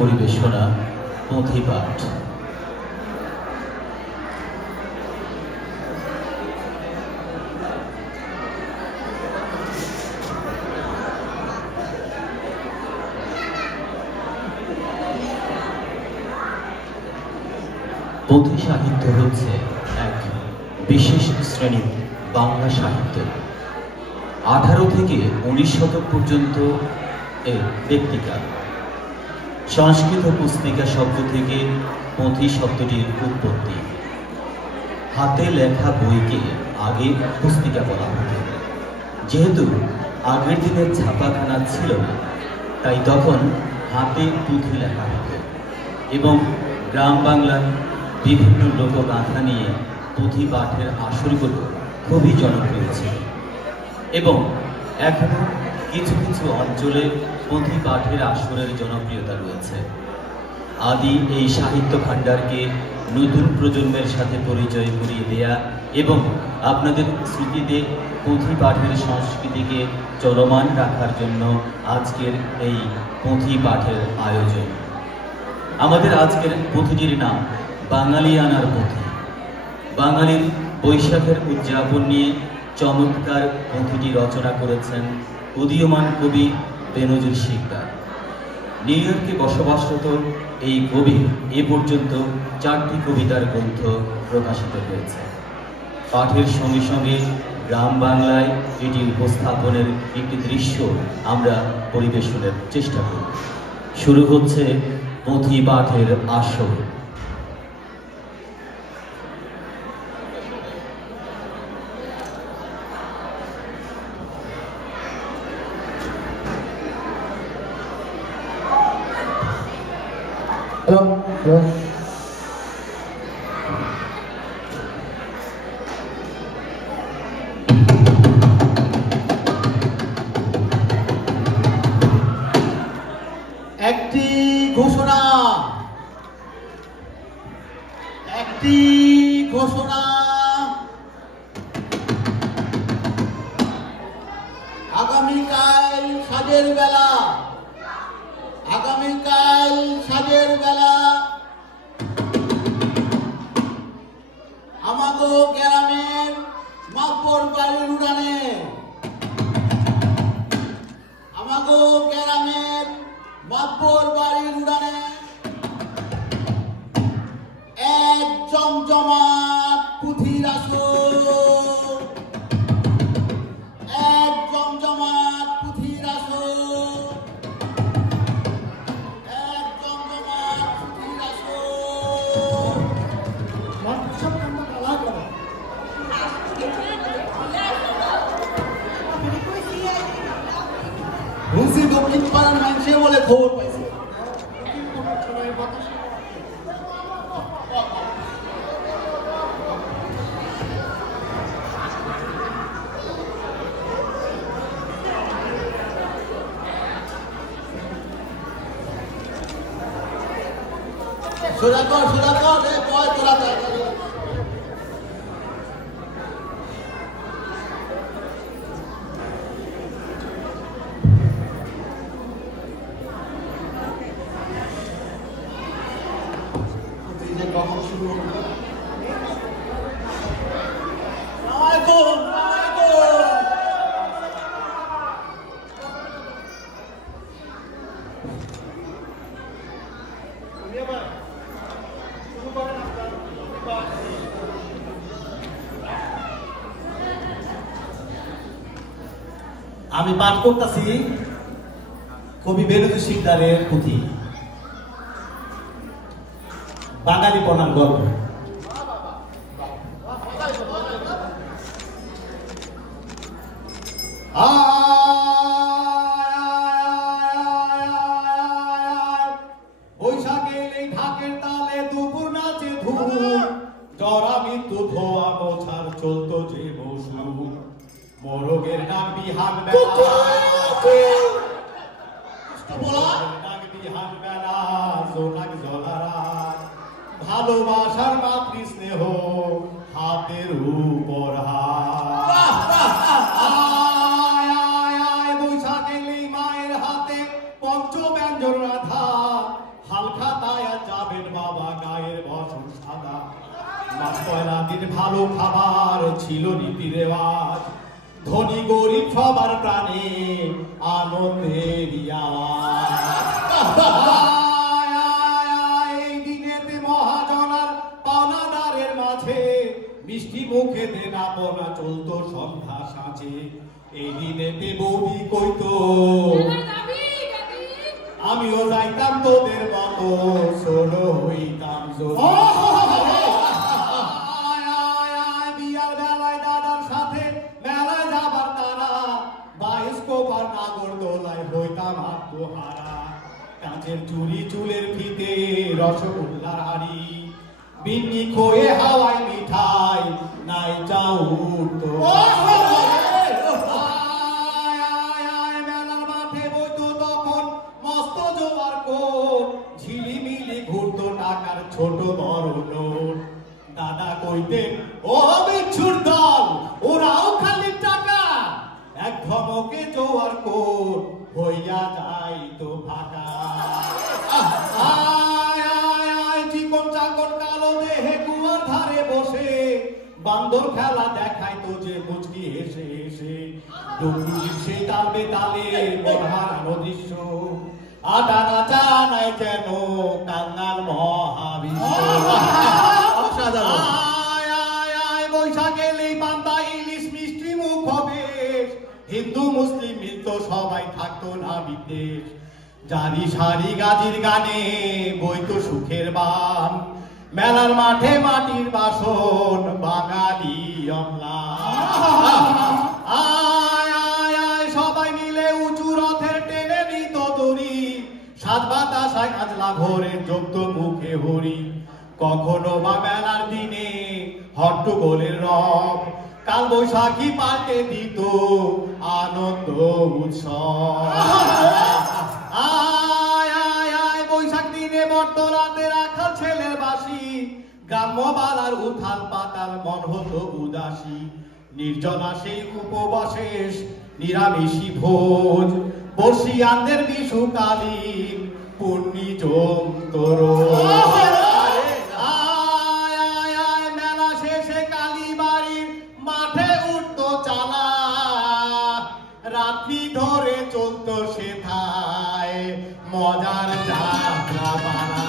পরিবেশনা পুঁথিপাঠ। পুঁথি সাহিত্য হচ্ছে এক বিশেষ শ্রেণীর বাংলা সাহিত্য। 18 থেকে 19 শতক পর্যন্ত এর ব্যক্তিকাল। সংস্কৃত পুস্তিকা শব্দ থেকে পুঁথি শব্দটির উৎপত্তি। হাতে লেখা বইকে আগে পুস্তিকা বলা হতো। যেহেতু আগের দিনের ছাপাখানা ছিল না, তাই তখন হাতে পুঁথি লেখা হতো এবং গ্রাম বাংলার বিভিন্ন লোকগাথা নিয়ে পুঁথি পাঠের আসরগুলো খুবই জনপ্রিয় ছিল এবং এখনো কিছু কিছু অঞ্চলে পুঁথি পাঠের আসরের জনপ্রিয়তা রয়েছে। আদি এই সাহিত্য ভাণ্ডারকে নতুন প্রজন্মের সাথে পরিচয় করিয়ে দেয়া এবং আপনাদের স্মৃতিতে পুঁথি পাঠের সংস্কৃতিকে চলমান রাখার জন্য আজকের এই পুঁথি পাঠের আয়োজন। আমাদের আজকের পুঁথিটির নাম বাঙালিয়ানার পুঁথি। বাঙালির বৈশাখের উদযাপন নিয়ে চমৎকার পুঁথিটি রচনা করেছেন উদীয়মান কবি বেনজির শিকদার। নিউ ইয়র্কে বসবাসরত এই কবি এ পর্যন্ত 4টি কবিতার গ্রন্থ প্রকাশিত হয়েছে। পাঠের সঙ্গে সঙ্গে গ্রাম বাংলায় এটি উপস্থাপনের একটি দৃশ্য আমরা পরিবেশনের চেষ্টা করি। শুরু হচ্ছে পুঁথি পাঠের আসর। একটি ঘোষণা আগামীকাল সাজের বেলা আমাগো গ্রামের মাতবর বাড়ির উড়ানে এক জমজমাট পুঁথির আসর। দক্ষিণ পাড়ার মানুষে বলে খবর পাইছে। সোজা কর বয় তোরা তাড়াতাড়ি। আমি পাঠ করতেছি কবি বেনজির শিকদারের পুঁথি বাঙালিপনার গল্প। বৈশাখে এই ঢাকের তালে দুপুর নাচে ধুম, জরা মৃত্যু ধোয়া মোছার চলতো যে মৌসুম, মোরগের ডাক বিহান বেলা, জোনাক জলারা, ভালোবাসার মাতৃ স্নেহ হাতের উপর বৈশাখে মায়ের হাতে পঞ্চব্যঞ্জন রাধা, মাস পয়লা দিন ভালো খাবার ছিল রীতি রেওয়াজ, ধনী গরিব সবার প্রাণে আনন্দের এই দিনেতে মহাজনার পাওনাদারের মাঝে মিষ্টি মুখে দেনা পনা চলতো সন্ধ্যা সাঁচে। এই দিনেতে বৌদি কইতো আমিও যাইতাম তোদের মতো, সোলো হইতাম বিয়ার বেলায় দাদার সাথে মেলায় যাবার তারা, বায়োস্কোপ আর নাগরদোলায় হইতাম আত্মহারা। কাঁচের চুরি চুলের ফিতে রসগোল্লার হাড়ি, বিন্নি খোয়ে হাওয়ায় মিঠাই নাই যাও উঠতো। মেলার মাঠে বইতো তখন মস্ত জোয়ার কোট, ঝিলিমিলি ঘুরতো টাকার ছোট বড় নোট। দাদা কইতেন ও বিচ্ছুর দল, ওরাও খালি টাকা, এক ধমকে জোয়ার কোট হইয়া যাইতো ফাঁকা। চিকন চাকন কালো দেহে কুয়ার ধারে বসে বান্দর খেলা দেখাইতো যে মুচকি হেসে হেসে। ডুবডুবির সেই তাল বেতালে মনহারানো দৃশ্য, আটা নাচা নাই যেন কান্নার মহাবিশ্ব। বৈশাখ এলেই পান্তা ইলিশ মিষ্টি মুখ হবে, হিন্দু মুসলিম মিলত সবাই থাকতো না বিদ্বেষ। জারি সারি গাজির গানে বইতো সুখের বান, মেলার মাঠে মাটির বাসন বাঙালি সবাই মিলে উঁচু রথের টেনে নিত দড়ি, সাত বাতাসায় আজলা ঘরে জব্দ মুখে হরি। কখনো বা মেলার দিনে হট্টগোলের রব, কাল বৈশাখী পাল্টে দিত আনন্দ উৎসব। বৈশাখ দিনে বটতলাতে রাখা ছেলের বাসি, গ্রাম্য বালার উথাল পাতাল মন হতো উদাসী। নির্জনা সেই উপবাসের নিরামিষী ভোজ, বর্ষিয়ানদের বিশুকালীন পূর্ণি জমতর। মেলা শেষে কালীবাড়ির মাঠে উঠতো চালা, রাত্রি ধরে চলতো সেথায় মজার যাত্রা পালা।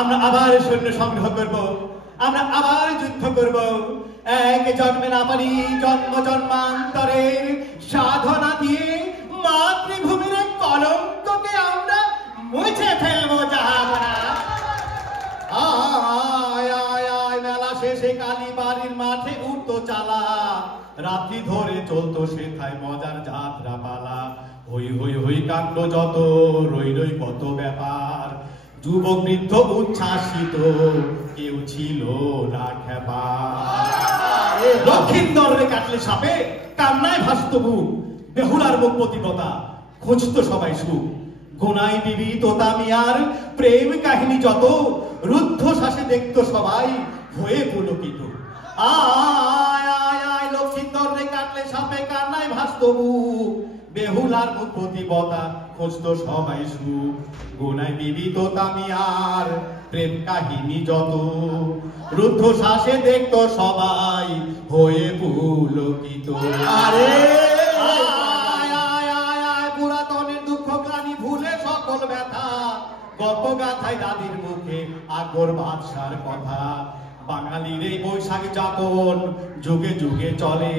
আমরা আবার সৈন্য সংগ্রহ করব, আমরা আবার যুদ্ধ করব। এক জন্মে না পারি জন্ম জন্মান্তরের সাধনা দিয়ে মাতৃভূমির কলঙ্ককে আমরা মুছে ফেলবো জাহাপনা। মেলা শেষে কালীবাড়ির মাঠে উঠতো চালা, রাত্রি ধরে চলতো সেথায় মজার যাত্রা পালা। হই হই হই কাণ্ড যত, রই রই কত ব্যাপার, যুবক বৃদ্ধ উচ্ছ্বাসিত, কেউ ছিল না খেপা। লক্ষিন্দরে কাটলে সাপে কান্নায় ভাসত বুক, বেহুলার মুখ প্রতিপতা খুঁজতো সবাই সুখ। গোনাই বিবি তোতা মিয়ার প্রেম কাহিনী যত, রুদ্ধ শ্বাসে দেখতো সবাই হয়ে পুলকিত। লক্ষিন্দরে কাটলে সাপে কান্নায় ভাসত বুক, বেহুলার মুখ প্রতিপতা খুঁজতো সবাই সুখ। গোনাই বিবি তোতা মিয়ার প্রেম কাহিনী যত, রুদ্ধ শ্বাসে দেখতো সবাই হয়ে পুলকিত। পুরাতনের দুঃখ গ্লানি ভুলে সকল ব্যথা, গল্প গাথায় দাদির মুখে আকবর বাদশার কথা। বাঙালির এই বৈশাখ যাপন যুগে যুগে চলে,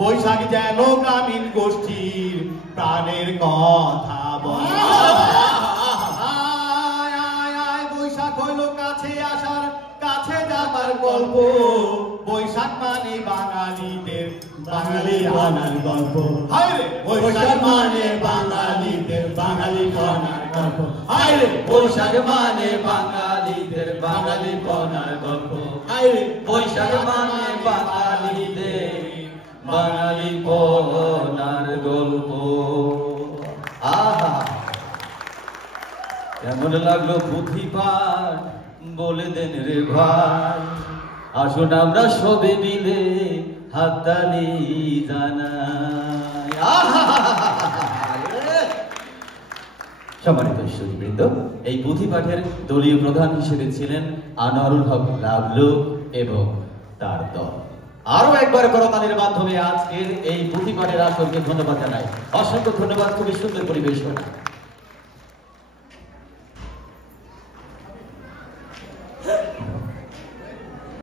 বৈশাখ যেন গ্রামীণ গোষ্ঠীর প্রাণের কথা বলে। গল্প, বৈশাখ মানে বাঙালিদের বাঙালি বানার গল্প। হায়রে বৈশাখ মানে বাঙালিদের বাঙালি বানার গল্প। হায়রে বৈশাখ মানে বাঙালিদের বাঙালি পনার গল্প। হায়রে বৈশাখ মানে বাঙালিদের বাঙালি পনার গল্প। আহা, কেমন লাগলো পুঁথি পাঠ বলে দেন রে ভাই। আসুন আমরা সবে মিলে হাততালি জানাই। সম্মানিত সুধীবৃন্দ, এই পুঁথি পাঠের দলীয় প্রধান হিসেবে ছিলেন আনোয়ারুল হক লাভলু এবং তার দল। আরো একবার করতালির মাধ্যমে আজকের এই পুঁথি পাঠের আসরকে ধন্যবাদ জানাই। অসংখ্য ধন্যবাদ, খুবই সুন্দর পরিবেশনা।